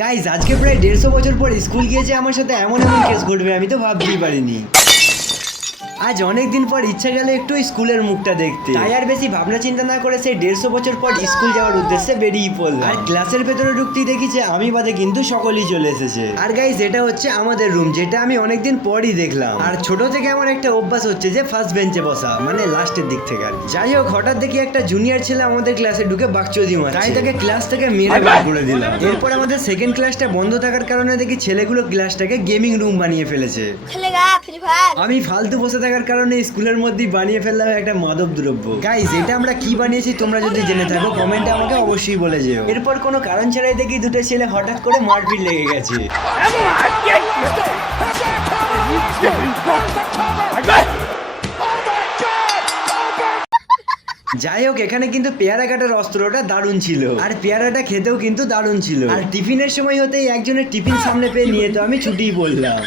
Guys আজকে প্রায় 150 বছর পর স্কুল গিয়েছে আমার সাথে এমন এমন কেস ঘটবে আমি তো ভাবতেই পারিনি। আজ অনেক দিন পর ইচ্ছা গেল একটু স্কুলের মুখটা দেখতে, তাই আর বেশি ভাবনা চিন্তা না করে সেই 150 বছর পর স্কুল যাওয়ার উদ্দেশ্যে বেরিয়ে পড়লাম। আর ক্লাসের ভেতরে ঢুকতেই দেখেছে আমি বাদে কিন্তু সকলেই চলে এসেছে। আর গাইজ এটা হচ্ছে আমাদের রুম, যেটা আমি অনেকদিন পরই দেখলাম। আর ছোট থেকে আমার একটা অভ্যাস হচ্ছে যে ফার্স্ট বেঞ্চে বসা, মানে লাস্টের দিক থেকে। আর যাই হোক, হঠাৎ দেখি একটা জুনিয়র ছেলে আমাদের ক্লাসে ঢুকে বাকচুদি মারছে, তাই তাকে ক্লাস থেকে মেরে বের করে দিলাম। এরপর আমাদের সেকেন্ড ক্লাসটা বন্ধ থাকার কারণে দেখি ছেলেগুলো ক্লাসটাকে গেমিং রুম বানিয়ে ফেলেছে। আমি ফালতু বসে থাকার কারণে স্কুলের মধ্যেই বানিয়ে ফেললাম একটা মাদক দ্রব্য। গাইজ এটা আমরা কি বানিয়েছি তোমরা যদি জেনে থাকো কমেন্টে আমাকে অবশ্যই বলে যেও। এরপর কোনো কারণ ছাড়াই দেখি দুটো ছেলে হঠাৎ করে মারপিট লেগে গেছে। যাই হোক, এখানে কিন্তু পেয়ারা কাটার অস্ত্রটা দারুণ ছিল, আর পেয়ারাটা খেতেও কিন্তু দারুণ ছিল। আর টিফিনের সময় হতেই একজনের টিফিন সামনে পেয়ে নিয়ে তো আমি ছুটিই পড়লাম।